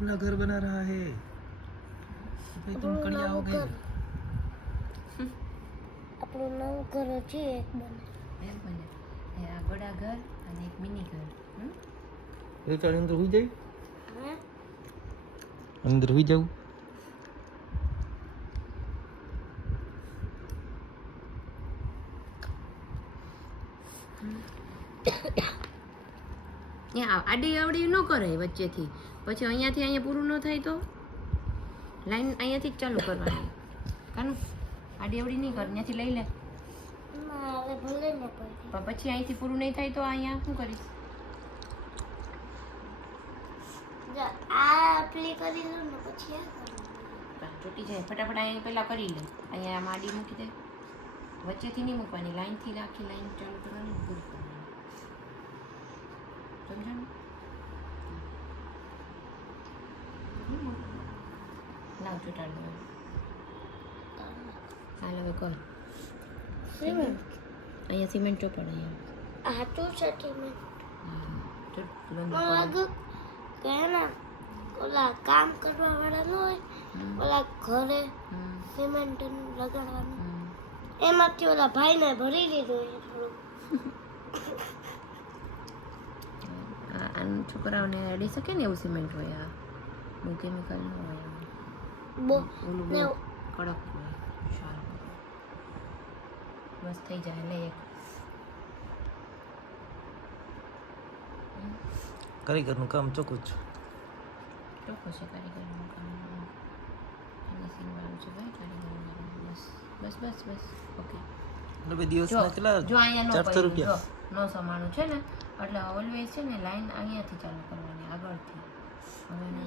अपना घर बना रहा है भाई तुम कड़ी आओगे આપણું નવું ઘર હજી એક બને એમ બને એ આ ગોડા ઘર અને એક મિની ઘર હમ? ये तो अंदर हुई जाए હે अंदर हुई जाऊ ત્યાં આડી આવડી ન કરાય વચ્ચેથી પછી અહીંયાથી અહીંયા પૂરું ન થાય તો? લાઈન અહીંયાથી જ ચાલુ કરવાની. કાનું આડી આવડી નહીં કર ત્યાંથી લઈ લે. પણ. પછી અહીંથી પૂરું નહીં થાય તો અહીંયા શું કરીશ? આ તૂટી જાય. ફટાફટ અહીંયા પહેલાં કરી લે. અહીંયા આમ આડી મૂકી દે. વચ્ચેથી નહીં મૂકવાની. લાઈનથી રાખી લાઈન ચાલુ કરવાની પૂરી કરવાની. સમજાણું? ચોટાડ દો હાલ હવે સિમેન્ટ અહીંયા સિમેન્ટ ચોપડ અહીંયા. આ તો સેટિલમેન્ટ હા, ચોટ મને લંબુ લાગ્યું કે ના ઓલા કામ કરવા વાળા ન હોય ઓલા ઘરે સિમેન્ટ લગાડવાનું. એમાંથી ઓલા ભાઈને ભરી દીધું થોડું છોકરાઓને અડી શકે ને એવું સિમેન્ટ હોય આ? બહુ કેમિકલ ન હોય. બહુ ઓલું ને કડક હોય સારું બસ થઈ જાય લે એક. કારીગરનું કામ ચોખ્ખું છું. ચોખ્ખું છે કારીગરનું કામ. છે ભાઈ કારીગરનું બસ બસ બસ બસ. ઓકે. એટલે બે દિવસ જો કેટલા? જો અહીંયા નો ચારસો રૂપિયા. નો સમાણું છે ને એટલે ઓલવેઝ છે ને લાઈન અહીંયાથી ચાલુ કરવાની આગળથી. હવે એને